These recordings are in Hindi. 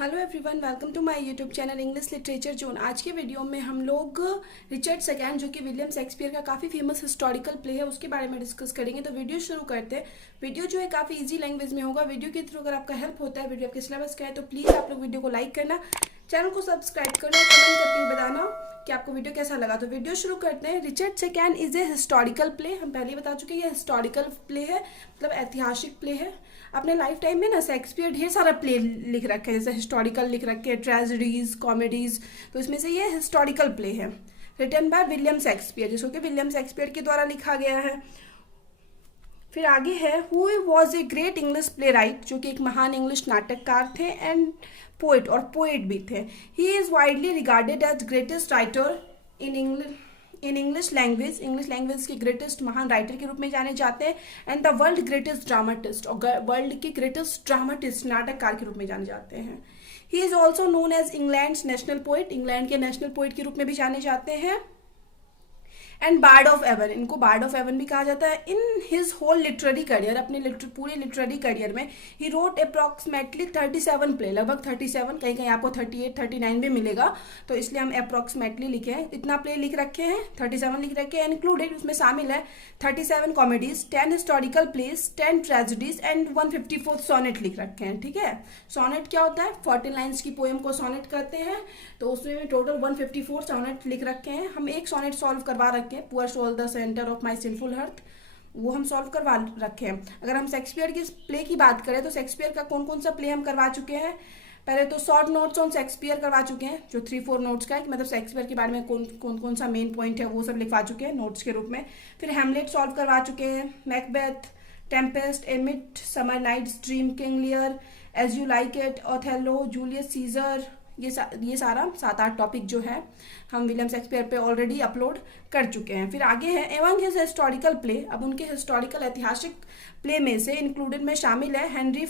Hello everyone, welcome to my YouTube channel English literature zone. आज के वीडियो में हम लोग रिचर्ड सेकंड, जो कि विलियम शेक्सपियर का काफ़ी फेमस हिस्टोरिकल प्ले है, उसके बारे में डिस्कस करेंगे। तो वीडियो शुरू करते हैं। वीडियो जो है काफ़ी इजी लैंग्वेज में होगा। वीडियो के थ्रू अगर आपका हेल्प होता है, वीडियो आपके सिलेबस का है, तो प्लीज़ आप लोग वीडियो को लाइक करना, चैनल को सब्सक्राइब करना, कमेंट करके बताना कि आपको वीडियो कैसा लगा। तो वीडियो शुरू करते हैं। Richard second is a historical play. हम पहले ही बता चुके हैं ये हिस्टोरिकल प्ले है, मतलब ऐतिहासिक प्ले है। अपने लाइफ टाइम में ना शेक्सपियर ढेर सारा प्ले लिख रखे हैं, जैसे हिस्टोरिकल लिख रखे हैं, ट्रेजेडीज, कॉमेडीज। तो इसमें से ये हिस्टोरिकल प्ले है, रिटन बाय विलियम शेक्सपियर, जिसको कि विलियम शेक्सपियर के द्वारा लिखा गया है। फिर आगे है, who was a great English play right, जो कि एक महान इंग्लिश नाटककार थे एंड पोइट, और पोइट भी थे। He is widely regarded as greatest writer in English language के ग्रेटेस्ट महान राइटर के रूप में जाने जाते हैं, and the world greatest dramatist, और वर्ल्ड के ग्रेटेस्ट ड्रामाटिस्ट, नाटककार के रूप में जाने जाते हैं। He is also known as England national poet, England के नेशनल पोइट के रूप में भी जाने जाते हैं। एंड बार्ड ऑफ एवन, इनको बार्ड ऑफ एवन भी कहा जाता है। In his whole literary career, अपने पूरे लिटरेरी करियर में ही रोट अप्रॉक्सीमेटली 37 प्ले, लगभग 37, कहीं कहीं आपको 38, 39 भी मिलेगा, तो इसलिए हम अप्रॉक्सीमेटली लिखे हैं। इतना प्ले लिख रखे हैं, 37 लिख रखे हैं। इंक्लूडेड, उसमें शामिल है 37 comedies, 10 historical plays, 10 tragedies and 154 sonnet लिख रखे हैं। ठीक है, सोनेट क्या होता है? 14 लाइन्स की पोएम को सोनेट कहते हैं। तो उसमें टोटल 154 सोनेट लिख रखे हैं। हम एक सोनेट सॉल्व करवा रखे हैं, poor soul the centre of my sinful heart, वो हम सॉल्व करवा रखे हैं। अगर हम शेक्सपियर की प्ले की बात करें तो शेक्सपियर का कौन कौन सा प्ले हम करवा चुके हैं? पहले तो शॉर्ट नोट्स ऑन शेक्सपियर करवा चुके हैं, जो 3-4 नोट्स का है, मतलब शेक्सपियर के बारे में कौन सा मेन पॉइंट है वो सब लिखवा चुके हैं नोट्स के रूप में। फिर हेमलेट सॉल्व करवा चुके हैं, Macbeth, Tempest, Hamlet, Summer Night's Dream, King Lear, As You Like It, Othello, Julius Caesar, ये सारा 7-8 टॉपिक जो है हम विलियम शेक्सपियर पे ऑलरेडी अपलोड कर चुके हैं। फिर आगे है एवंग हिज हिस्टोरिकल प्ले। अब उनके हिस्टोरिकल ऐतिहासिक प्ले में से इंक्लूडेड में शामिल है Henry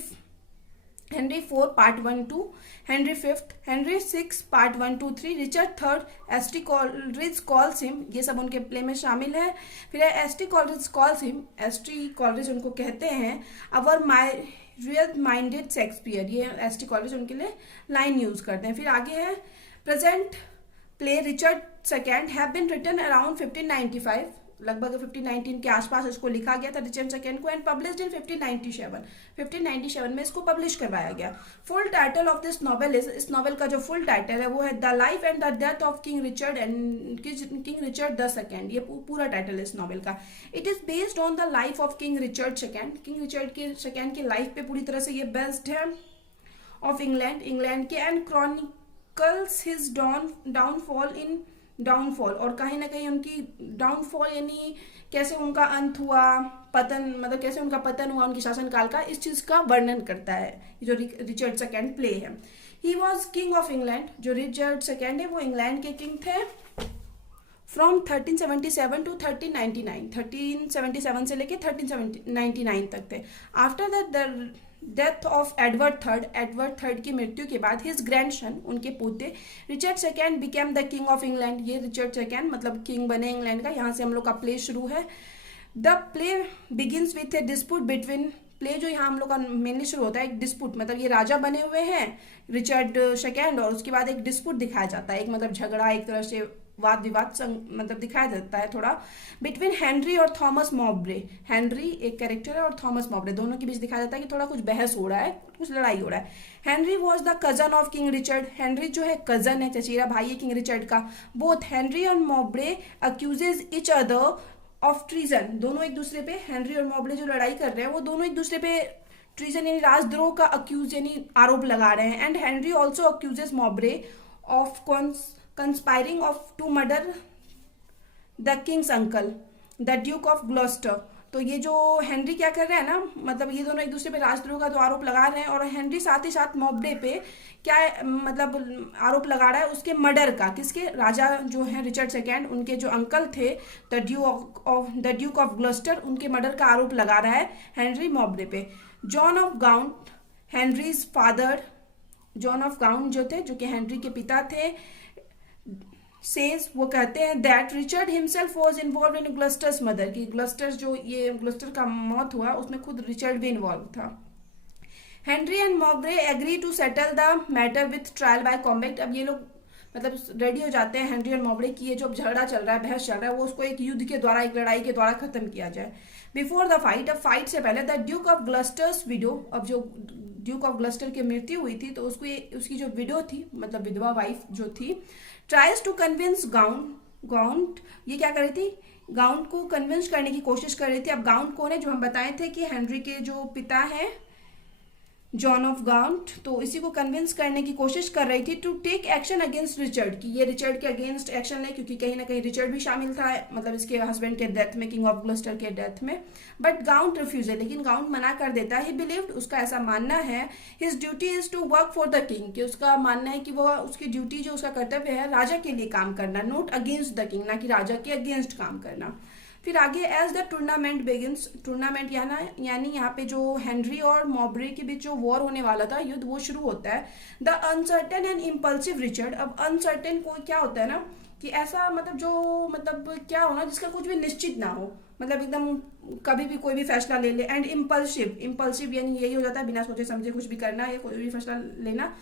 4 part 1-2, Henry 5, Henry 6 part 1-2-3, Richard 3, S T. Coleridge calls him, ये सब उनके प्ले में शामिल है। फिर S T. Coleridge calls him, S T. Coleridge उनको कहते हैं अवर रियल माइंडेड शेक्सपियर, ये एस.टी. कॉलरिज उनके लिए लाइन यूज करते हैं। फिर आगे है present play Richard second have been written around 1595, लगभग 1519 के आसपास इसको लिखा गया था रिचर्ड सेकेंड को, एंड पब्लिश्ड इन 1597 में इसको पब्लिश करवाया गया। Full title of this novel is, इस नॉवेल का जो फुल टाइटल है वो है the life and the death of King Richard and king Richard the second, ये पूरा टाइटल है इस नॉवेल का। It is based on the life of King Richard second, king Richard के सेकेंड की लाइफ पे पूरी तरह से ये बेस्ड है, ऑफ इंग्लैंड के, एंड क्रॉनिकल्स हिज डाउनफॉल, और कहीं ना कहीं उनकी डाउनफॉल यानी कैसे उनका अंत हुआ, पतन, मतलब कैसे उनका पतन हुआ उनकी शासनकाल का, इस चीज का वर्णन करता है ये जो रिचर्ड सेकेंड प्ले है। He was king of England, जो रिचर्ड सेकेंड है वो इंग्लैंड के किंग थे फ्रॉम 1377 टू 1399, 1377 से लेके 1399 तक थे। After that death of Edward third की मृत्यु के बाद हिज ग्रैंडसन, उनके पोते Richard second became the king of England, ये रिचर्ड सेकेंड मतलब किंग बने इंग्लैंड का। यहाँ से हम लोग का प्ले शुरू है। The play begins with A dispute between, play जो यहाँ हम लोग का मेनली शुरू होता है एक डिस्प्यूट, मतलब ये राजा बने हुए हैं रिचर्ड सेकेंड, और उसके बाद एक डिस्प्यूट दिखाया जाता है, एक मतलब झगड़ा, एक तरह से वाद विवाद मतलब दिखाया जाता है थोड़ा, बिटवीन हेनरी और थॉमस मॉब्रे। हेनरी एक कैरेक्टर है और थॉमस मॉब्रे, दोनों के बीच दिखाया जाता है कि थोड़ा कुछ बहस हो रहा है, कुछ लड़ाई हो रहा है। Henry was the cousin of King Richard, Henry जो है कजन है, चचेरा भाई है किंग रिचर्ड का। बोथ हेनरी और Mowbray accuses each other of treason, दोनों एक दूसरे पे, हेनरी और मॉब्रे जो लड़ाई कर रहे हैं वो दोनों एक दूसरे पे ट्रीजन यानी राजद्रोह का अक्यूज यानी आरोप लगा रहे हैं। And Henry also accuses Mowbray of conspiring of to murder the king's uncle the Duke of Gloucester. तो ये जो हेनरी क्या कर रहे हैं ना, मतलब ये दोनों एक दूसरे पे राजद्रोह का जो आरोप लगा रहे हैं, और हेनरी साथ ही साथ मॉब्रे पे क्या मतलब आरोप लगा रहा है उसके मर्डर का, किसके, राजा जो है रिचर्ड सेकेंड, उनके जो अंकल थे द ड्यूक ऑफ ग्लॉस्टर, उनके मर्डर का आरोप लगा रहा है हेनरी मॉब्रे पे। John of ground, Henrys father, John of ground जो थे, जो कि हेनरी के पिता थे, सेज, वो कहते हैं that Richard himself was involve in Gloucester's murder, कि ग्लस्टर जो ये ग्लस्टर का मौत हुआ उसमें खुद रिचर्ड भी इन्वॉल्व था। Henry and Mowbray agree to settle the matter with trial by combat. अब ये लोग मतलब रेडी हो जाते हैं हेनरी और मॉब्रे की ये जो झगड़ा चल रहा है, बहस चल रहा है, वो उसको एक युद्ध के द्वारा, एक लड़ाई के द्वारा खत्म किया जाए। बिफोर द फाइट, अब फाइट से पहले, द ड्यूक ऑफ ग्लस्टर्स विडो, अब जो ड्यूक ऑफ ग्लस्टर की मृत्यु हुई थी तो उसको उसकी जो विडो थी, मतलब विधवा वाइफ जो थी, ट्राइज टू कन्विंस गाउंट, ये क्या कर रही थी, गाउंट को कन्विंस करने की कोशिश कर रही थी। अब गाउंट कौन है, जो हम बताए थे कि हेनरी के जो पिता हैं जॉन ऑफ गाउंट, तो इसी को कन्विंस करने की कोशिश कर रही थी to take action against Richard, कि ये रिचर्ड के अगेंस्ट एक्शन ले, क्योंकि कहीं ना कहीं रिचर्ड भी शामिल था, मतलब इसके हस्बैंड के डेथ में, किंग ऑफ ग्लस्टर के डेथ में। बट गाउंट रिफ्यूज, लेकिन गाउंट मना कर देता है। ही बिलीव्ड, उसका ऐसा मानना है, his duty is to work for the king, कि उसका मानना है कि वो उसकी ड्यूटी, जो उसका कर्तव्य है, राजा के लिए काम करना, नॉट अगेंस्ट द किंग, ना कि राजा के अगेंस्ट काम करना। फिर आगे, as the tournament begins, tournament यानी यहाँ पे जो हेनरी और मॉब्रे के बीच जो वॉर होने वाला था, युद्ध, वो शुरू होता है। The uncertain and impulsive Richard, अब अनसर्टेन को क्या होता है ना, कि ऐसा मतलब जो मतलब क्या हो ना, जिसका कुछ भी निश्चित ना हो, मतलब एकदम कभी भी कोई भी फैसला ले ले। एंड इम्पल्सिव यानी यही हो जाता है बिना सोचे समझे कुछ भी करना या कोई भी फैसला लेना।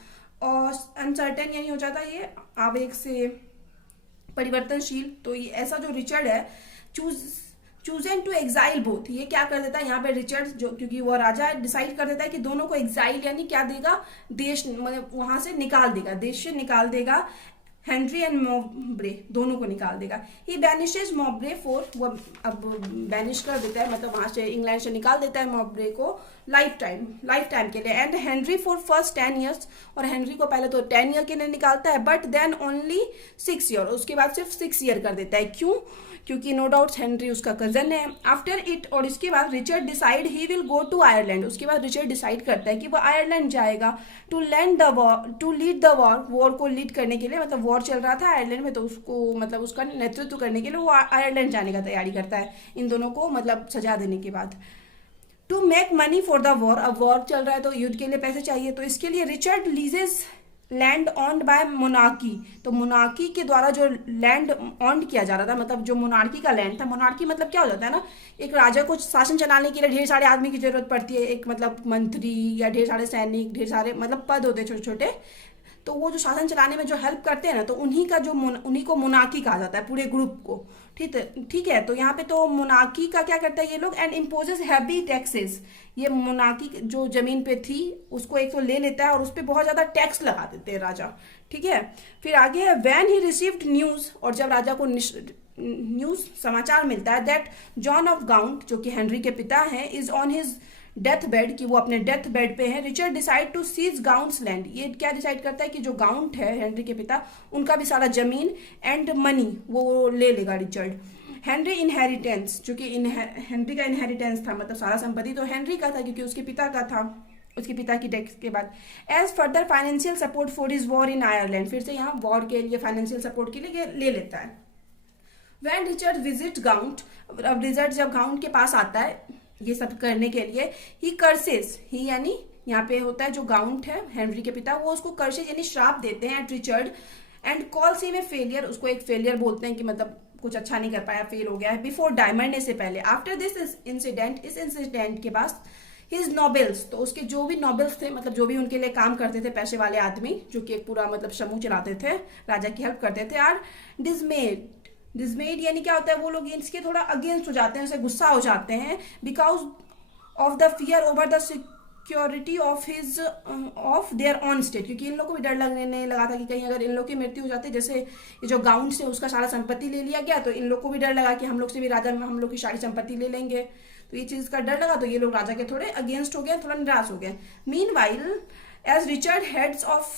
और अनसर्टेन यानी हो जाता है ये आवेग से परिवर्तनशील। तो ये ऐसा जो रिचर्ड है, चूजन टू एक्साइल बोथ, ये क्या कर देता है यहाँ पे रिचर्ड, जो क्योंकि वो राजा डिसाइड कर देता है कि दोनों को एक्साइल यानी क्या देगा, देश, मतलब वहां से निकाल देगा, देश से निकाल देगा, हेनरी एंड मॉब्रे दोनों को निकाल देगा। ही बैनिशेज मॉब्रे फॉर, वो अब बैनिश कर देता है, मतलब वहां से इंग्लैंड से निकाल देता है मॉब्रे को लाइफ टाइम के लिए। And Henry for first 10 years, और हेनरी को पहले तो 10 ईयर के लिए निकालता है, बट देन ओनली 6 ईयर, उसके बाद सिर्फ 6 ईयर कर देता है। क्यों, क्योंकि नो डाउट हेनरी उसका कजन है। आफ्टर इट, और इसके बाद Richard decide he will go to Ireland, उसके बाद रिचर्ड डिसाइड करता है कि वो आयरलैंड जाएगा टू लीड द वॉर को लीड करने के लिए, मतलब वॉर चल रहा था आयरलैंड में, तो उसको मतलब उसका नेतृत्व करने के लिए वो आयरलैंड जाने का तैयारी करता है, इन दोनों को मतलब सजा देने के बाद। To make money for the war, अब वॉर चल रहा है तो युद्ध के लिए पैसे चाहिए, तो इसके लिए Richard leases land owned by monarchy, तो मोनार्की के द्वारा जो लैंड ऑन किया जा रहा था, मतलब जो मोनार्की का लैंड था, मोनार्की मतलब क्या हो जाता है ना, एक राजा को शासन चलाने के लिए ढेर सारे आदमी की जरूरत पड़ती है, एक मतलब मंत्री या ढेर सारे सैनिक, ढेर सारे मतलब पद होते हैं छोटे छोटे, तो वो जो शासन चलाने में जो हेल्प करते हैं ना, तो उन्हीं को मोनार्की कहा जाता है, पूरे ग्रुप को। ठीक है, तो यहाँ पे तो मोनार्की का क्या करता है ये लोग, एंड इम्पोजेस हैवी टैक्सेस, ये मोनार्की जो जमीन पे थी उसको एक तो ले लेता है और उस पर बहुत ज्यादा टैक्स लगा देते हैं राजा। ठीक है, फिर आगे है, व्हेन ही रिसीव्ड न्यूज, और जब राजा को न्यूज समाचार मिलता है, दैट जॉन ऑफ गाउंट, जो कि हेनरी के पिता हैं, is on his death bed, कि वो अपने डेथ बेड पे है, Richard decide to seize Gaunt's land, ये क्या डिसाइड करता है कि जो गाउंट है हेनरी के पिता, उनका भी सारा जमीन एंड मनी वो ले लेगा रिचर्ड। हेनरी इनहेरिटेंस, जो कि हेनरी का इनहेरिटेंस था, मतलब सारा संपत्ति तो हेनरी का था क्योंकि उसके पिता का था, उसके पिता की डेथ के बाद। As further financial support for his war in Ireland, फिर से यहाँ वॉर के लिए फाइनेंशियल सपोर्ट के लिए ले लेता है। व्हेन रिचर्ड विजिट गाउंट, अब रिचर्ड जब गाउंट के पास आता है ये सब करने के लिए, ही कर्सेस, ही यानी यहाँ पे होता है जो गाउंट है हेनरी के पिता, वो उसको कर्सेस यानी श्राप देते हैं at Richard, and calls him a failure, उसको एक फेलियर बोलते हैं कि मतलब कुछ अच्छा नहीं कर पाया, फेल हो गया है, बिफोर डाई, मरने से पहले। आफ्टर दिस इंसिडेंट, इस इंसिडेंट के बाद हिज नॉबल्स, तो उसके जो भी नॉबल्स थे, मतलब जो भी उनके लिए काम करते थे, पैसे वाले आदमी जो कि एक पूरा मतलब समूह चलाते थे, राजा की हेल्प करते थे, आर डिसमेड यानी क्या होता है, वो लोग इसके थोड़ा अगेंस्ट हो जाते हैं, उसे गुस्सा हो जाते हैं, because of the fear over the security of their on state, क्योंकि इन लोगों को भी डर लगने लगा था कि कहीं अगर इन लोग की मृत्यु हो जाती, जैसे ये जो गाउंड से उसका सारा संपत्ति ले लिया गया, तो इन लोग को भी डर लगा कि हम लोग से भी राजा हम लोग की सारी संपत्ति ले लेंगे, तो ये चीज का डर लगा, तो ये लोग राजा के थोड़े अगेंस्ट हो गए, थोड़ा निराश हो गए। Meanwhile as Richard heads off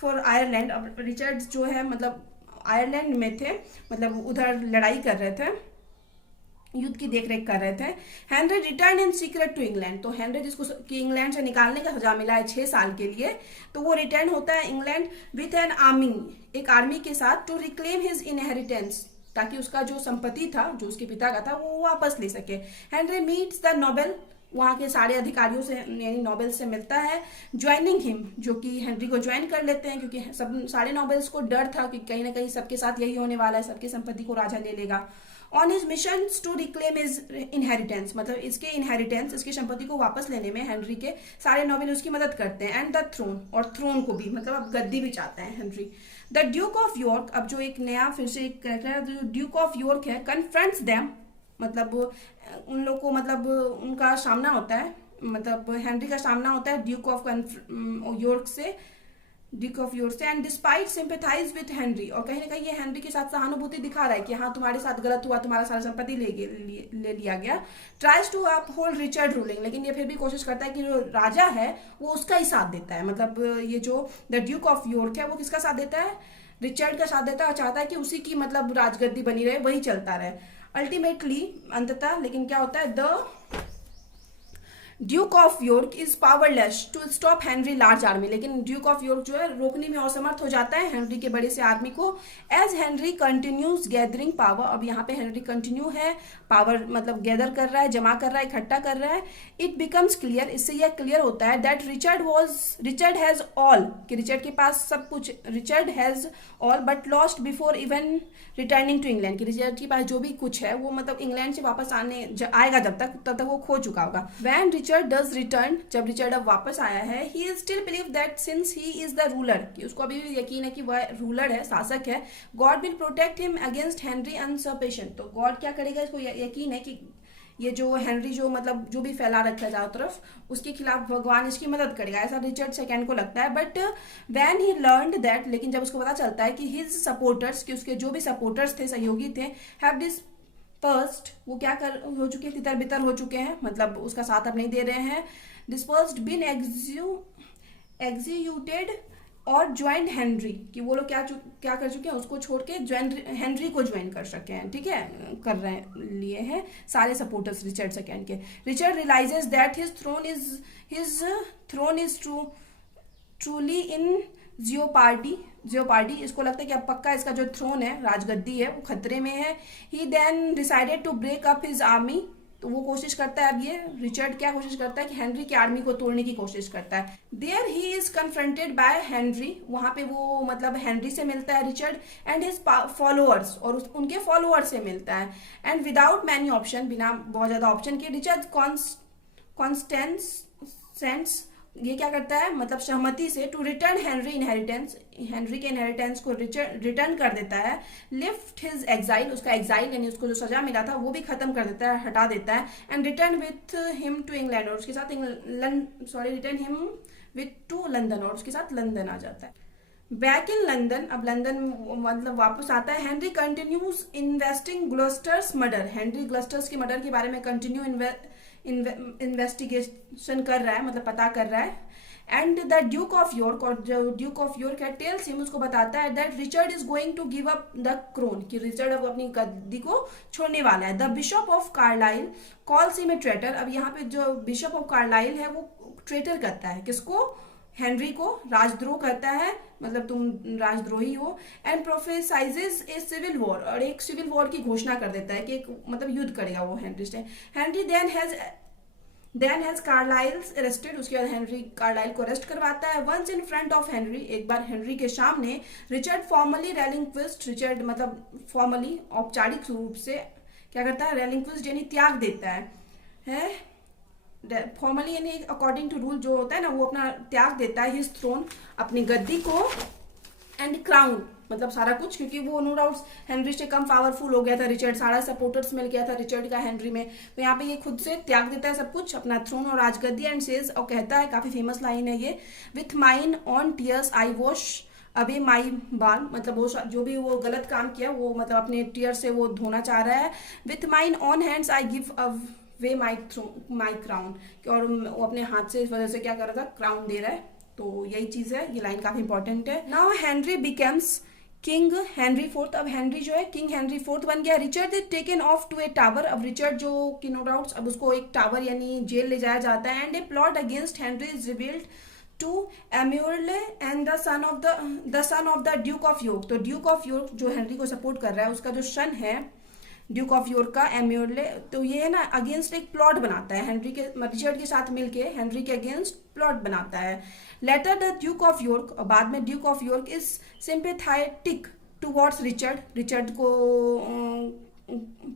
for Ireland, अब रिचर्ड जो है मतलब आयरलैंड में थे, मतलब उधर लड़ाई कर रहे थे, युद्ध की देखरेख कर रहे थे। Henry return in secret to England, तो हेनरी जिसको कि इंग्लैंड से निकालने का सजा मिला है 6 साल के लिए, तो वो रिटर्न होता है इंग्लैंड विथ एन आर्मी, एक आर्मी के साथ, टू रिक्लेम हिज इनहेरिटेंस, ताकि उसका जो संपत्ति था जो उसके पिता का था वो वापस ले सके। हेनरी मीट्स द नोबेल, वहाँ के सारे अधिकारियों से यानी नोबेल्स से मिलता है, ज्वाइनिंग हिम, जो कि हेनरी को ज्वाइन कर लेते हैं, क्योंकि सब सारे नोबेल्स को डर था कि कहीं ना कहीं सबके साथ यही होने वाला है, सबकी संपत्ति को राजा ले लेगा। On his mission to reclaim his inheritance, मतलब इसके इनहेरिटेंस, इसकी संपत्ति को वापस लेने में हेनरी के सारे नॉवेल उसकी मदद करते हैं। एंड द थ्रोन, और थ्रोन को भी, मतलब अब गद्दी भी चाहते हैं Henry. The Duke of York, अब जो एक नया फिर से एक कैरेक्टर जो ड्यूक ऑफ यॉर्क है, कन्फ्रंट्स देम, मतलब उन लोग को, मतलब उनका सामना होता है, मतलब हेनरी का सामना होता है ड्यूक ऑफ यॉर्क से, and despite sympathise with Henry, और कहीं ना कहीं ये हेनरी के साथ सहानुभूति दिखा रहा है कि हाँ तुम्हारे साथ गलत हुआ, तुम्हारा सारा संपत्ति ले लिया गया। Tries to uphold Richard ruling, लेकिन ये फिर भी कोशिश करता है कि जो राजा है वो उसका ही साथ देता है, मतलब ये जो द ड्यूक ऑफ यॉर्क है वो किसका साथ देता है, रिचर्ड का साथ देता है, और चाहता है कि उसी की मतलब राजगद्दी बनी रहे, वही चलता रहे। अल्टीमेटली अंततः लेकिन क्या होता है, the Duke of York is powerless to stop Henry large army, लेकिन ड्यूक ऑफ यॉर्क जो है रोकने में असमर्थ हो जाता है हेनरी के बड़े से आर्मी को। As Henry continues gathering power, अब यहाँ पे हेनरी कंटिन्यू है पावर, मतलब गैदर कर रहा है, जमा कर रहा है, इकट्ठा कर रहा है। इट बिकम्स क्लियर, इससे यह क्लियर होता है दैट रिचर्ड हैज ऑल, कि रिचर्ड के पास सब कुछ, Richard has all but lost before even returning to England, कि रिचर्ड के पास जो भी कुछ है वो मतलब इंग्लैंड से वापस आएगा तब तक वो खो चुका होगा। वैन रिचर्ड डज रिटर्न, जब रिचर्ड अब वापस आया है, he is still believe that since he is the ruler, कि उसको अभी भी यकीन है कि वह रूलर है, शासक है, God will protect him against Henry usurpation, तो गॉड क्या करेगा, इसको यकीन है कि ये जो हेनरी जो मतलब जो भी फैला रखा है चारों तरफ, उसके खिलाफ भगवान इसकी मदद करेगा, ऐसा रिचर्ड सेकेंड को लगता है। But when he learned that, लेकिन जब उसको पता चलता है कि हिज सपोर्टर्स, कि उसके जो भी सपोर्टर्स थे, सहयोगी थे, हैव डिस्पर्स्ड, वो क्या हो चुके हैं, तितर बितर हो चुके हैं, मतलब उसका साथ अब नहीं दे रहे हैं। डिस्पर्स्ड, बीन एग्जीक्यूटेड और ज्वाइन हेनरी, कि वो लोग क्या कर चुके हैं, उसको छोड़ के हेनरी को ज्वाइन कर सके हैं, ठीक है, कर रहे लिए हैं सारे सपोर्टर्स रिचर्ड सेकेंड के। Richard realises that his throne is truly in jeopardy, इसको लगता है कि अब पक्का इसका जो थ्रोन है, राजगद्दी है, वो खतरे में है। He then decided to break up his army, तो वो कोशिश करता है, अब ये रिचर्ड क्या कोशिश करता है कि हेनरी की आर्मी को तोड़ने की कोशिश करता है। There he is confronted by Henry, वहां पे वो मतलब हेनरी से मिलता है रिचर्ड, एंड हिज फॉलोअर्स, और उनके फॉलोअर से मिलता है। एंड विदाउट मैनी ऑप्शन, बिना बहुत ज्यादा ऑप्शन के, रिचर्ड कॉन्स्टेंस ये क्या करता है, मतलब सहमति से, to return Henry inheritance, Henry के इनहेरिटेंस को रिटर्न कर देता है। लिफ्ट हिज एग्जाइल, उसका एग्जाइल यानी उसको जो सजा मिला था वो भी खत्म कर देता है, हटा देता है। And return with him to England, और उसके साथ return him with to London, और उसके साथ लंदन आ जाता है। बैक इन लंदन, अब लंदन मतलब वापस आता है। Henry continues investing Gloucester's murder, Henry Gloucester's के मर्डर के बारे में कंटिन्यू इन्वेस्टिगेशन कर रहा है, मतलब पता कर रहा है। And the Duke of York, और जो ड्यूक ऑफ यॉर्क है, टेल्स हिम, उसको बताता है that Richard is going to give up the crown, कि रिचर्ड अब अपनी गद्दी को छोड़ने वाला है। The bishop of Carlisle calls him a traitor, अब यहाँ पे जो बिशप ऑफ कार्लाइल है वो ट्रेटर करता है, किसको, हेनरी को राजद्रोह करता है, मतलब तुम राजद्रोही हो। एंड प्रोफेसाइजेस ए सिविल वॉर, और एक सिविल वॉर की घोषणा कर देता है कि एक मतलब युद्ध करेगा वो हेनरी से। Henry then has Carlisle's arrested, उसके बाद हेनरी कार्लाइल को अरेस्ट करवाता है। Once in front of Henry, एक बार हेनरी के सामने, रिचर्ड फॉर्मली रेलिंक्विस्ट, रिचर्ड मतलब फॉर्मली औपचारिक रूप से क्या करता है, रेलिंक्विस्ट यानी त्याग देता है फॉर्मली यानी अकॉर्डिंग टू रूल जो होता है ना, वो अपना त्याग देता है, हिज थ्रोन, अपनी गद्दी को, एंड क्राउन मतलब सारा कुछ, क्योंकि वो नो डाउट हेनरी से कम पावरफुल हो गया था रिचर्ड, सारा सपोर्टर्स मिल गया था रिचर्ड का हेनरी में, तो यहाँ पे ये खुद से त्याग देता है सब कुछ, अपना थ्रोन और राजगद्दी, एंड सेज, और कहता है, काफी फेमस लाइन है ये, with mine on tears I wash अबे माई बाल, मतलब वो जो भी वो गलत काम किया वो मतलब अपने टीयर से वो धोना चाह रहा है। With mine on hands I give way my crown, और वो अपने हाथ से इस वजह से क्या कर रहा था, क्राउन दे रहा है, तो यही चीज है, ये लाइन काफी इंपॉर्टेंट है। Now Henry becomes king Henry fourth, अब हेनरी जो है किंग हेनरी फोर्थ बन गया। Richard is taken off to a tower, अब रिचर्ड जो कि नो डाउट्स अब उसको एक टावर यानी जेल ले जाया जाता है। And a plot against Henry is revealed to Aumerle and the son of the Duke of York, तो ड्यूक ऑफ यॉर्क जो हेनरी को सपोर्ट कर रहा है उसका जो सन है ड्यूक ऑफ यॉर्क का, एम्यूरले, तो ये है ना अगेंस्ट एक प्लॉट बनाता है हेनरी के, रिचर्ड के साथ मिलके हेनरी के अगेंस्ट प्लॉट बनाता है। Later the Duke of York, बाद में duke of York is sympathetic towards Richard, Richard को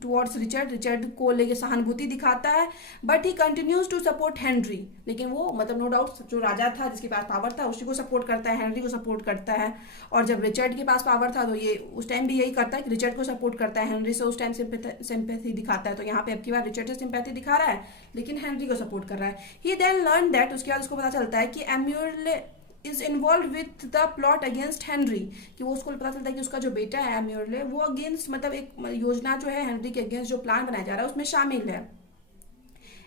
टुवर्ड्स रिचर्ड को लेके सहानुभूति दिखाता है, but he continues to support Henry. लेकिन वो मतलब नो डाउट जो राजा था जिसके पास पावर था उसी को सपोर्ट करता है, हेनरी को सपोर्ट करता है। और जब रिचर्ड के पास पावर था तो ये उस टाइम भी यही करता है कि रिचर्ड को सपोर्ट करता है, हेनरी से उस टाइम सिंपैथी दिखाता है। तो यहाँ पे अब की बार रिचर्ड से सिंपैथी दिखा रहा है लेकिन हेनरी को सपोर्ट कर रहा है। ही देन लर्न दैट, उसके बाद उसको पता चलता है कि Aumerle is involve with the plot against Henry, कि वो उसको पता चलता है कि उसका जो बेटा है एम्यूरले वो अगेंस्ट मतलब एक योजना जो है हेनरी के अगेंस्ट जो प्लान बनाया जा रहा है उसमें शामिल है।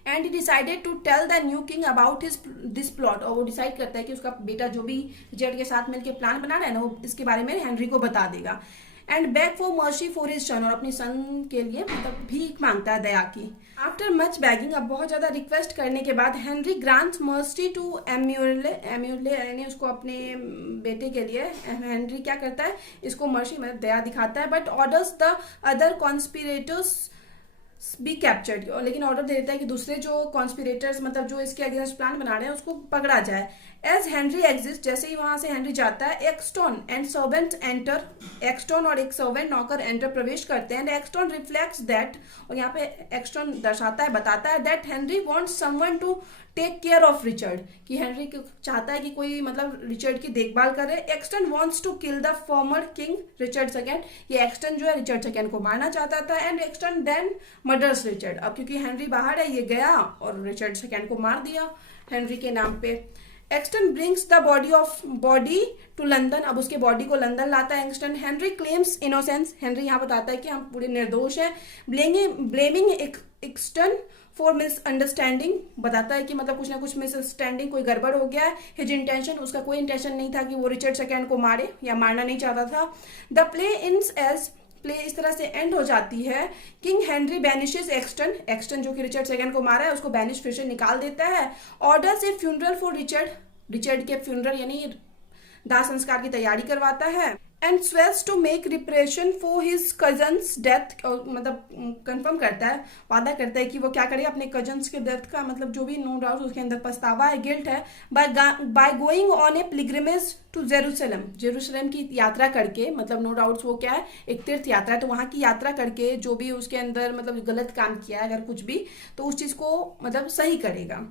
And he decided to tell the new king about his this plot, और वो डिसाइड करता है कि उसका बेटा जो भी रिचर्ड के साथ मिलकर प्लान बना रहा है ना वो इसके बारे में हेनरी को बता देगा। And back for mercy for his son, और अपनी सन के लिए मतलब भीख मांगता है दया की। आफ्टर मच बैगिंग, अब बहुत ज्यादा रिक्वेस्ट करने के बाद हेनरी ग्रांट्स मर्सी टू एम्यूरले यानी उसको अपने बेटे के लिए हेनरी क्या करता है, इसको मर्सी मतलब दया दिखाता है, but orders the other conspirators be captured, लेकिन ऑर्डर दे देता है कि दूसरे जो कॉन्स्पिरेटर्स मतलब जो इसके अगेंस्ट प्लान बना रहे हैं उसको पकड़ा जाए। एज हेनरी एग्जिस्ट, जैसे ही वहां से हेनरी जाता है, एक्सटॉन एंड सर्वेंट एंटर, एक्सटॉन और एक सर्वेंट नौकर एंटर प्रवेश करते हैं। एंड एक्सटॉन रिफ्लेक्ट्स दैट, और यहाँ पे एक्सटॉन दर्शाता है बताता है that Henry wants someone to take care of Richard, कि हेनरी चाहता है कि कोई मतलब रिचर्ड की देखभाल करे। Exton wants to kill the former king Richard second, ये एक्सटन जो है रिचर्ड सेकेंड को मारना चाहता था। एंड एक्सटन देन मर्डर्स रिचर्ड, अब क्योंकि हेनरी बाहर है ये गया और रिचर्ड सेकेंड को मार दिया हेनरी के नाम पे। Exton brings the body to London, अब उसके बॉडी को लंदन लाता है Exton. Henry claims innocence, Henry यहाँ बताता है कि हम पूरे निर्दोष हैं। ब्लेमिंग एक्सटन फॉर मिसअंडरस्टैंडिंग, बताता है कि मतलब कुछ ना कुछ मिसअंडरस्टैंडिंग, कोई गड़बड़ हो गया है। हिज इंटेंशन, उसका कोई इंटेंशन नहीं था कि वो रिचर्ड सेकेंड को मारे या मारना नहीं चाहता था। The play ends as, play इस तरह से एंड हो जाती है। किंग हेनरी बैनिशेस एक्सटन जो कि रिचर्ड सेकेंड को मारा है उसको बैनिश फिर से निकाल देता है। Orders a funeral for Richard के फ्यूनरल यानी दाह संस्कार की तैयारी करवाता है। And swears to make reparation for his cousin's death, मतलब कंफर्म करता है, वादा करता है कि वो क्या करेगा अपने कजन्स के डेथ का मतलब जो भी नो डाउट उसके अंदर पछतावा है, गिल्ट है, by going on a pilgrimage to Jerusalem की यात्रा करके, मतलब नो डाउट्स वो क्या है एक तीर्थ यात्रा है, तो वहां की यात्रा करके जो भी उसके अंदर मतलब गलत काम किया है अगर कुछ भी तो उस चीज को मतलब सही करेगा।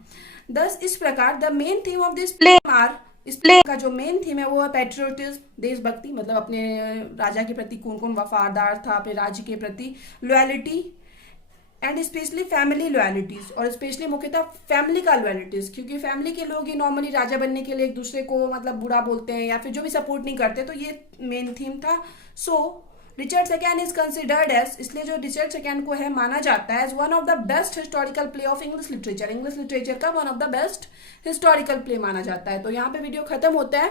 दस इस प्रकार the main theme of this play are, इस प्ले का जो मेन थीम है वो है पैट्रियोटिज्म, देशभक्ति, मतलब अपने राजा के प्रति कौन कौन वफादार था, अपने राज्य के प्रति लॉयलिटी, एंड स्पेशली फैमिली लॉयलिटीज, और स्पेशली मुख्यतः फैमिली का लॉयलिटीज, क्योंकि फैमिली के लोग ही नॉर्मली राजा बनने के लिए एक दूसरे को मतलब बुरा बोलते हैं या फिर जो भी सपोर्ट नहीं करते, तो ये मेन थीम था। So Richard second is considered as, इसलिए जो रिचर्ड सेकेंड को है माना जाता है as one of the best historical play of English literature का one of the best historical play माना जाता है। तो यहाँ पे वीडियो खत्म होता है।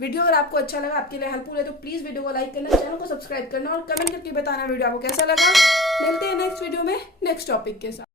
वीडियो अगर आपको अच्छा लगा, आपके लिए हेल्पफुल है तो प्लीज वीडियो को लाइक करना, चैनल को सब्सक्राइब करना और कमेंट करके बताना वीडियो आपको कैसा लगा। मिलते हैं नेक्स्ट वीडियो में नेक्स्ट टॉपिक के साथ।